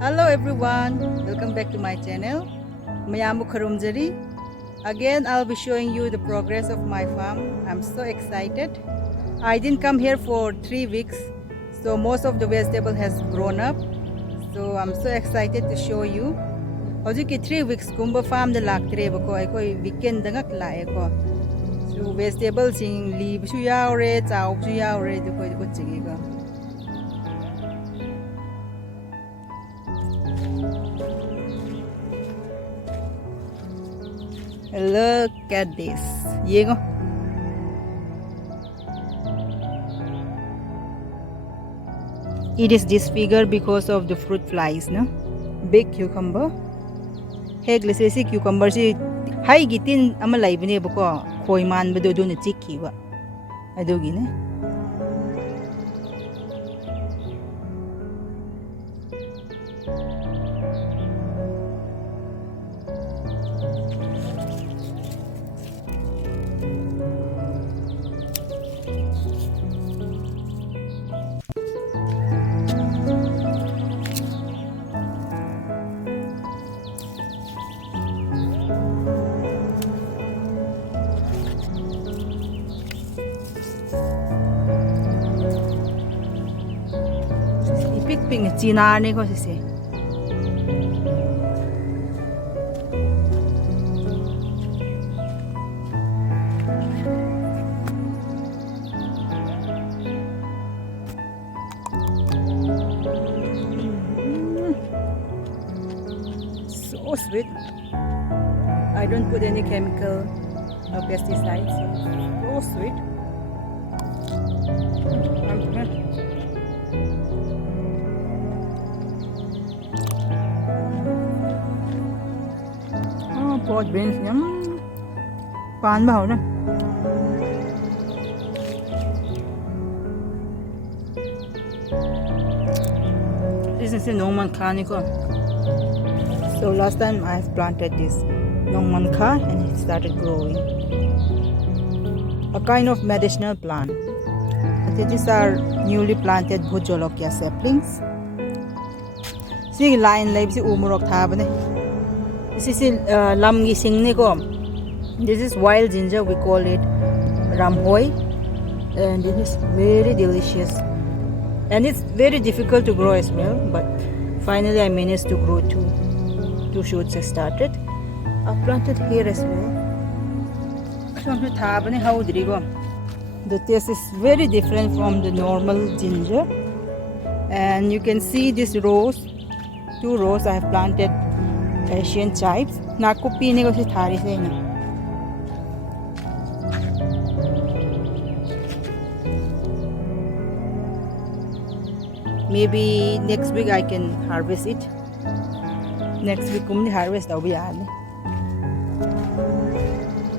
Hello everyone, welcome back to my channel. Mayamu Karumjari. Again, I'll be showing you the progress of my farm. I'm so excited. I didn't come here for 3 weeks, so most of the vegetable has grown up. So I'm so excited to show you. Hojiki 3 weeks kumba farm the laktre bako ay weekend dangak lae ko. So vegetables in leaves su yaure, chao su yaure du ko chigi ko. Look at this. Yego. It is disfigured because of the fruit flies, no? Big cucumber. Hegless cucumber si hai gitin ama laibne bako khoi man bado do na chiki ba. Adogi ne. Ping China ne ko si. So sweet. I don't put any chemical or pesticides. So sweet. Pot beans nhắm pan vào đó. This is a Nongmanka. So last time I have planted this Nongmanka and it started growing. A kind of medicinal plant. These are newly planted bhoot jolokia saplings. See line lives umurok thabane. This is lamgi singni ko. This is wild ginger, we call it ramhoi, and it is very delicious. And it's very difficult to grow as well, but finally I managed to grow two shoots. I started. I planted here as well. The taste is very different from the normal ginger, and you can see this rows, 2 rows I have planted Asian chives. Nakupi ne ko si thari sa inyo. Maybe next week I can harvest it. Next week kumni harvest daw biyan.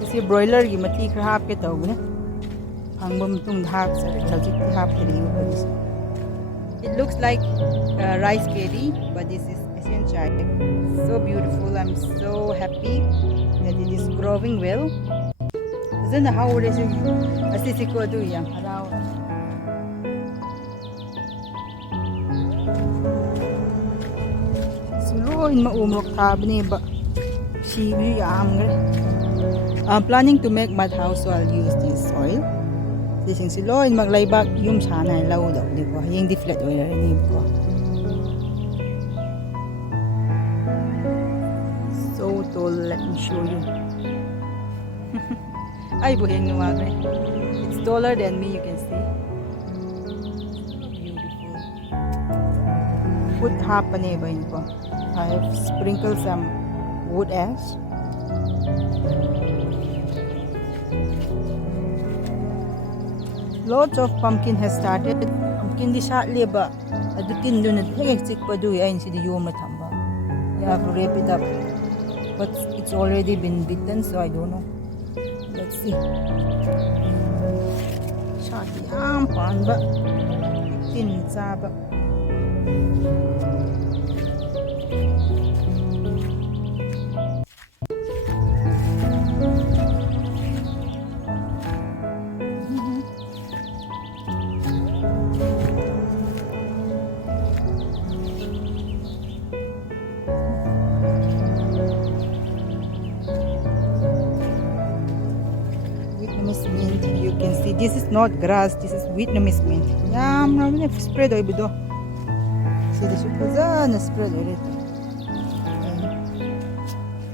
Kasi broiler gi mati khra hap ke taw ne. Hangbam tung hap sa chaljik ti hap ke liu. It looks like rice paddy, but this is Asian chive. So beautiful. I'm so happy that it is growing well. Then how would I say asisiko do yang haraw. Sulo in maumrok tabni ba shibi amgre. I'm planning to make mud house, so I'll use this soil. This is silo in maglaybak yung sana law daw di ko. Yung di flat oil ni ko. So tall, let me show you. Ay buhing numagre. It's taller than me, you can see. So beautiful. Put half pa ba yun ko. I have sprinkled some wood ash. Lots of pumpkin has started. Pumpkin di sa liba. Adutin doon at hektik pa doon ay si di yung matamba. You have to wrap it up. But it's already been bitten, so I don't know. Let's see. Shati ang pan ba? Tin sa ba? this is not grass, this is Vietnamese mint. Yam na ne spread oy bido. See this is na spread oy.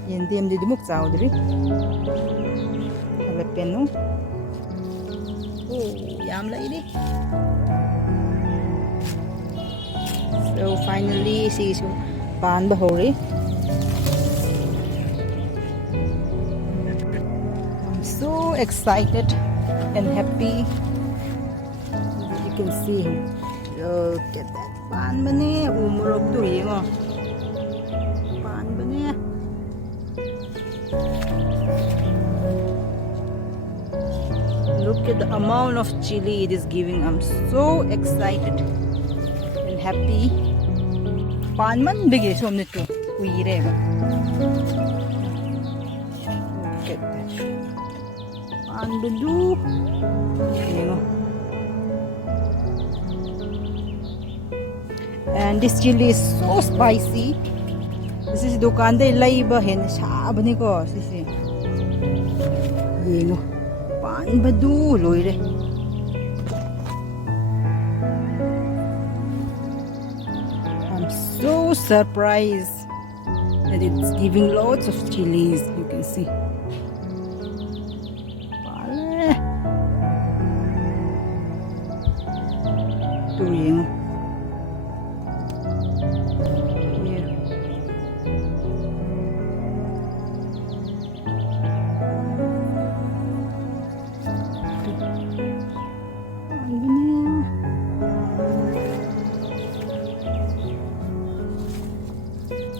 Yen dem di muk chawdri. Jalapeno. Oh, yam la ini. So finally, see so pan bahori. I'm so excited and happy. You can see him. Look at that. Pan bane, umurog to yengo. Pan bane. Look at the amount of chili it is giving. I'm so excited and happy. Pan man bigay so nito. Uire ba? Look at that. Pan bedu. And this chili is so spicy. This is dukan de laiba hen sab ni ko sisi. Yengo. Pan bedu loire. So surprised that it's giving lots of chilies. You can see. Pale. Tuyeng. Here.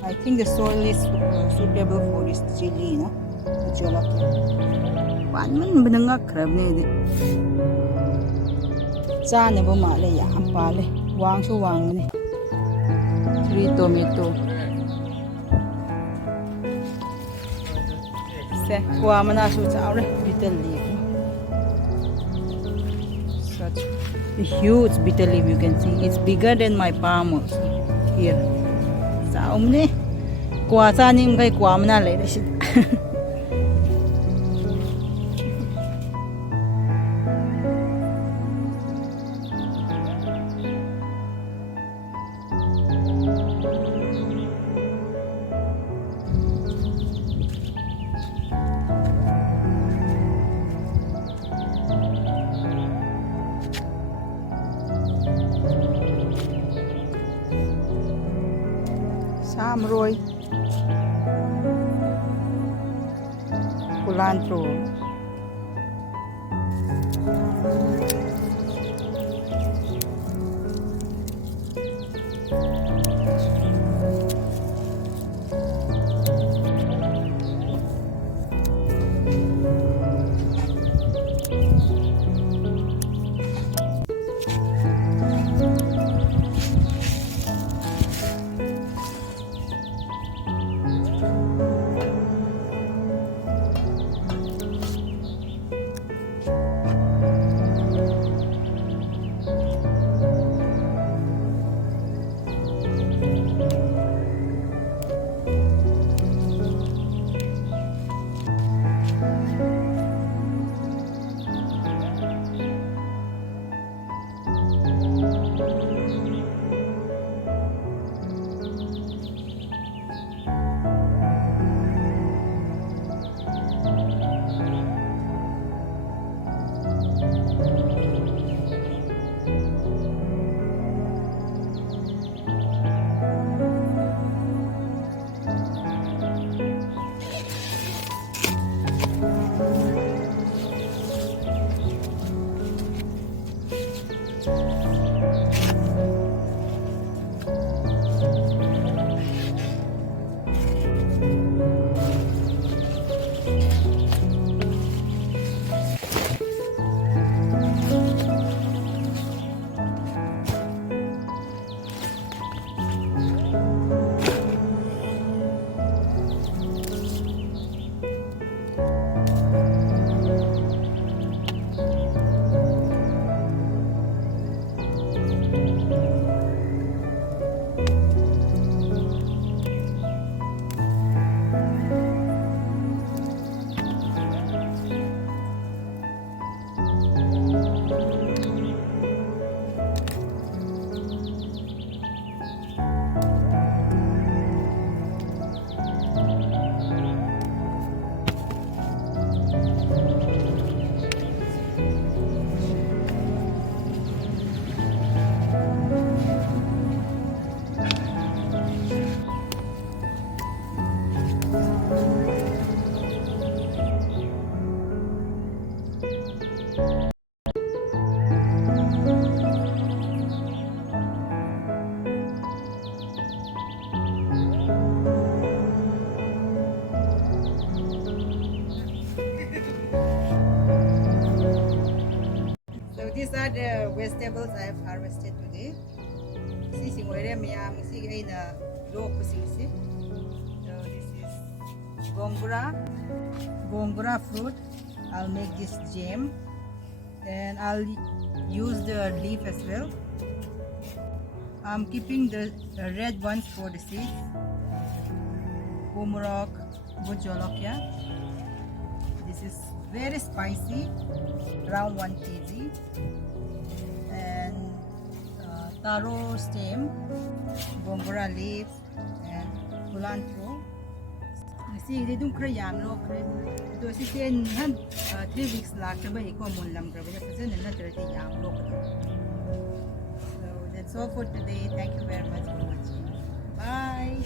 I think the soil is suitable for this chili, no? The jolokia. Pan man banangak crab ni. Cha ne bo ma le yam pa le. Wang su wang ni. 3 tomato. Se kwa mana su chao le bitter leaf. Such a huge bitter leaf, you can see. It's bigger than my palm also. Here. Sao ni? Kwa sa nim kai kwa mana le da shi. Samroy. Culantro. are the vegetables I have harvested today. See, so this is gongura fruit. I'll make this jam, and I'll use the leaf as well. I'm keeping the red ones for the seeds. Umrok, jolokia. This is very spicy, around 1 kg. And taro stem, gongura leaves, and culantro. See, they don't cry yam no cray. So, si 3 weeks last ba iko munlam grabe kasi nanatira yam lo. So that's all for today. Thank you very much for watching. Bye.